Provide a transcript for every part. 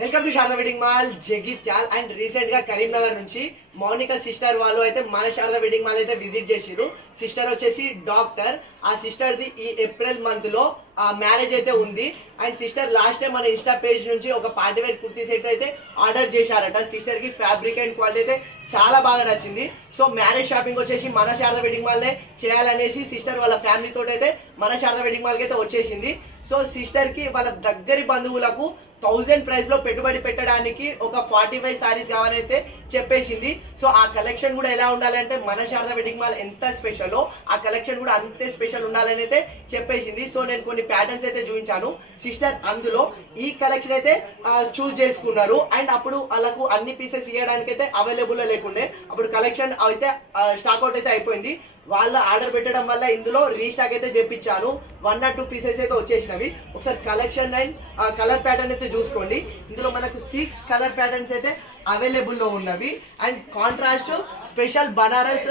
Welcome to Sharada wedding mall Jagtial. And recent గా కరీంనగర్ నుంచి Mounika sister వాళ్ళు అయితే మన శారదా వెడ్డింగ్ మాల్ అయితే విజిట్ చేసిరు. సిస్టర్ వచ్చేసి డాక్టర్. ఆ సిస్టర్ ది ఈ ఏప్రిల్ మంత్ లో మ్యారేజ్ అయితే ఉంది. అండ్ సిస్టర్ లాస్ట్ టైం మన ఇన్స్టా పేజ్ నుంచి ఒక పార్టీ వేర్ కుర్తీ సెట్ అయితే ఆర్డర్ చేశారట. సిస్టర్ కి ఫ్యాబ్రిక్ అండ్ క్వాలిటీ అయితే చాలా బాగా నచ్చింది. సో మ్యారేజ్ షాపింగ్ వచ్చేసి మన శారదా వెడ్డింగ్ మాల్ చేయాలనేసి సిస్టర్ వాళ్ళ ఫ్యామిలీ తోటి అయితే మన శారదా వెడ్డింగ్ మాల్ కి అయితే వచ్చేసింది. సో సిస్టర్ కి వాళ్ళ దగ్గరి బంధువులకు 1000 ప్రైస్ లో పెట్టుబడి పెట్టడానికి ఒక 45 సారీస్ కావాలైతే చెప్పేసింది. సో ఆ కలెక్షన్ కూడా ఎలా ఉండాలంటే మన శారదా వెడ్డింగ్ మాల్ ఎంత స్పెషల్ ఆ కలెక్షన్ కూడా అంతే స్పెషల్ ఉండాలని అయితే చెప్పేసింది. సో నేను కొన్ని ప్యాటర్న్స్ అయితే చూపించాను. సిస్టర్ అందులో ఈ కలెక్షన్ అయితే చూస్ చేసుకున్నారు. అండ్ అప్పుడు వాళ్ళకు అన్ని పీసెస్ ఇవ్వడానికి అయితే అవైలబుల్ లేకుండే. అప్పుడు కలెక్షన్ అయితే స్టాక్ అవుట్ అయితే అయిపోయింది. వాళ్ళ ఆర్డర్ పెట్టడం వల్ల ఇందులో రీస్టాక్ అయితే చేపించాను. 1 or 2 పీసెస్ అయితే వచ్చేసినవి. ఒకసారి కలెక్షన్ అండ్ కలర్ ప్యాటర్న్ అయితే చూసుకోండి. ఇందులో మనకు 6 కలర్ ప్యాటర్న్స్ అయితే అవైలబుల్ లో ఉన్నవి. అండ్ కాంట్రాస్ట్ స్పెషల్ బనారస్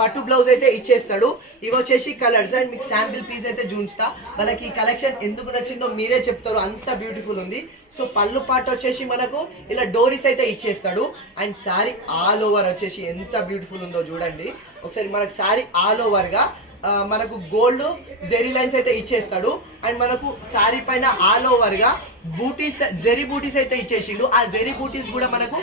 పట్టు బ్లౌజ్ అయితే ఇచ్చేస్తాడు. ఇవి వచ్చేసి కలర్స్. అండ్ మీకు శాంపిల్ పీస్ అయితే చూపిస్తా. వాళ్ళకి ఈ కలెక్షన్ ఎందుకు నచ్చిందో మీరే చెప్తారు, అంత బ్యూటిఫుల్ ఉంది. సో పళ్ళు పాట వచ్చేసి మనకు ఇలా డోరీస్ అయితే ఇచ్చేస్తాడు. అండ్ శారీ ఆల్ ఓవర్ వచ్చేసి ఎంత బ్యూటిఫుల్ ఉందో చూడండి. ఒకసారి మనకు శారీ ఆల్ ఓవర్ గా మనకు గోల్డ్ జెరీ లైన్స్ అయితే ఇచ్చేస్తాడు. అండ్ మనకు శారీ పైన ఆల్ ఓవర్ గా బూటీస్ జెరీ బూటీస్ అయితే ఇచ్చేసిండు. ఆ జెరీ బూటీస్ కూడా మనకు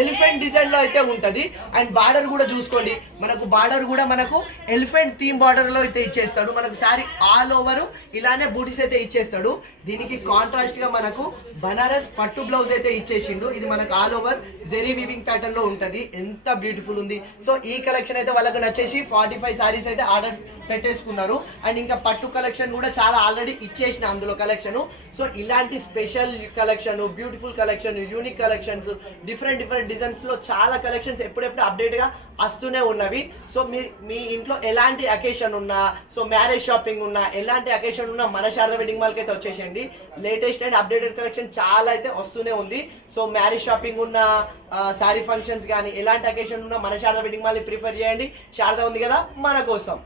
ఎలిఫెంట్ డిజైన్ లో అయితే ఉంటది. అండ్ బార్డర్ కూడా చూసుకోండి, మనకు బార్డర్ కూడా మనకు ఎలిఫెంట్ థీమ్ బార్డర్ లో అయితే ఇచ్చేస్తాడు. మనకు శారీ ఆల్ ఓవర్ ఇలానే బూటీస్ అయితే ఇచ్చేస్తాడు. దీనికి కాంట్రాస్ట్ గా మనకు బనారస్ పట్టు బ్లౌజ్ అయితే ఇచ్చేసిండు. ఇది మనకు all over zari weaving pattern లో ఉంటది. ఎంత బ్యూటిఫుల్ ఉంది. సో ఈ కలెక్షన్ అయితే వాళ్ళకు నచ్చేసి 45 సారీస్ అయితే ఆర్డర్ పెట్టేసుకున్నారు. అండ్ ఇంకా పట్టు కలెక్షన్ కూడా చాలా ఆల్రెడీ ఇచ్చేసిన అందులో కలెక్షన్. సో ఇలాంటి special collection, beautiful collection, unique collections, different designs లో చాలా కలెక్షన్స్ ఎప్పుడెప్పుడు అప్డేట్ గా వస్తూనే ఉన్నవి. సో మీ ఇంట్లో ఎలాంటి అకేషన్ ఉన్నా, సో మ్యారేజ్ షాపింగ్ ఉన్నా, ఎలాంటి అకేషన్ ఉన్నా మన శారదా వెడ్డింగ్ మాల్ కి అయితే వచ్చేసేయండి. లేటెస్ట్ అండ్ అప్డేటెడ్ కలెక్షన్ చాలా అయితే వస్తూనే ఉంది. సో మ్యారేజ్ షాపింగ్ ఉన్న, శారీ ఫంక్షన్స్ కానీ ఎలాంటి అకేషన్ ఉన్నా మన శారదా వెడ్డింగ్ మాల్ ని ప్రిఫర్ చేయండి. శారదా ఉంది కదా మన కోసం.